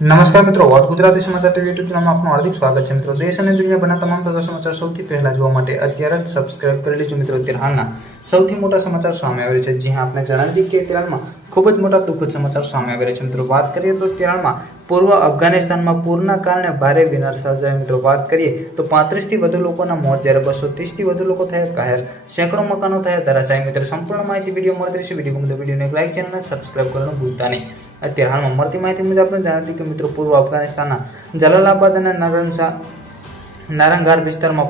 નમસ્કાર મિત્રો, વોટ ગુજરાતી સમાચાર ટીવી યુટ્યુબ ચેનલમાં આપનું હાર્દિક સ્વાગત છે મિત્રો। દેશ અને દુનિયાભરના તમામ તાજા સમાચાર સૌથી પહેલા જોવા માટે અત્યારે જ સબસ્ક્રાઇબ કરી લેજો મિત્રો। અત્યારે હાલના સૌથી મોટા સમાચાર સામે આવી રહ્યા છે। જી હા, આપણે જણાવી દઈએ કે અત્યારમાં ખૂબ જ મોટા દુઃખદ સમાચાર સામે આવી રહ્યા છે મિત્રો। વાત કરીએ તો અત્યારમાં પૂર્વ અફઘાનિસ્તાનમાં પૂરના કારણે ભારે વિનાશ સર્જાયો મિત્રો। વાત કરીએ તો 35થી વધુ લોકોના મોત, જ્યારે 230થી વધુ લોકો થયા ઘાયલ, સેંકડો મકાનો થયા ધરાશાયી મિત્રો। સંપૂર્ણ માહિતી વિડીયો મળતી રહેશે। વિડીયો ગમે તો વિડીયોને એક લાઈક, ચેનલને સબસ્ક્રાઇબ કરવાનું ભૂલતા નહીં। અત્યારે હાલમાં મળતી માહિતી મુજબ આપણે જણાવી કે મિત્રો પૂર્વ અફઘાનિસ્તાનના જલાલાબાદ અને નારંગાર વિસ્તારમાં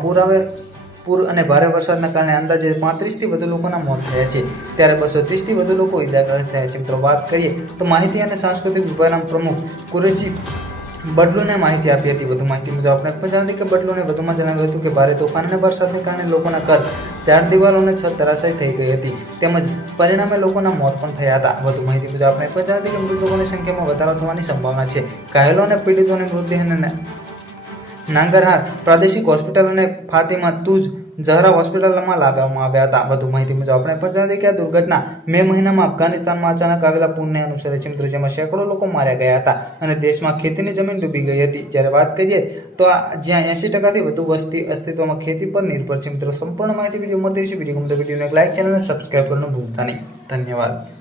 પૂર અને ભારે વરસાદના કારણે અંદાજે 35થી વધુ લોકોના મોત થયા છે, ત્યારે 230થી વધુ લોકો ઇજાગ્રસ્ત થયા છે મિત્રો। વાત કરીએ તો માહિતી અને સાંસ્કૃતિક વિભાગના પ્રમુખ કુરેશી બડલુને માહિતી આપી હતી। વધુ માહિતી મુજબ આપણે પણ જાણીએ કે બડલુને વધુમાં જણાવ્યું હતું કે ભારે તોફાન અને વરસાદને કારણે લોકોના ઘર, ચાર દિવાલો અને છત ધરાશાયી થઈ ગઈ હતી, તેમજ પરિણામે લોકોના મોત પણ થયા હતા। વધુ માહિતી મુજબ આપણે પણ જાણીએ કે મૃતકોની સંખ્યામાં વધારો થવાની સંભાવના છે। ઘાયલો અને પીડિતોની મૃતદેહને નાંગરહાર પ્રાદેશિક હોસ્પિટલ અને ફાતિમા તુજ ઝહરા હોસ્પિટલમાં લાવવામાં આવ્યા હતા। વધુ માહિતી મુજબ આપણે પણ જાણીએ કે આ દુર્ઘટના મે મહિનામાં અફઘાનિસ્તાનમાં અચાનક આવેલા પૂરને અનુસરે છે મિત્રો, જેમાં સેંકડો લોકો માર્યા ગયા હતા અને દેશમાં ખેતીની જમીન ડૂબી ગઈ હતી। જ્યારે વાત કરીએ તો જ્યાં 80%થી વધુ વસ્તી અસ્તિત્વમાં ખેતી પર નિર્ભર છે મિત્રો। સંપૂર્ણ માહિતી વિડીયો મળતી રહેશે। વિડીયો ગમતો વિડીયોને એક લાઈક, ચેનલને સબસ્ક્રાઇબ કરવાનું ભૂલતા નહીં। ધન્યવાદ।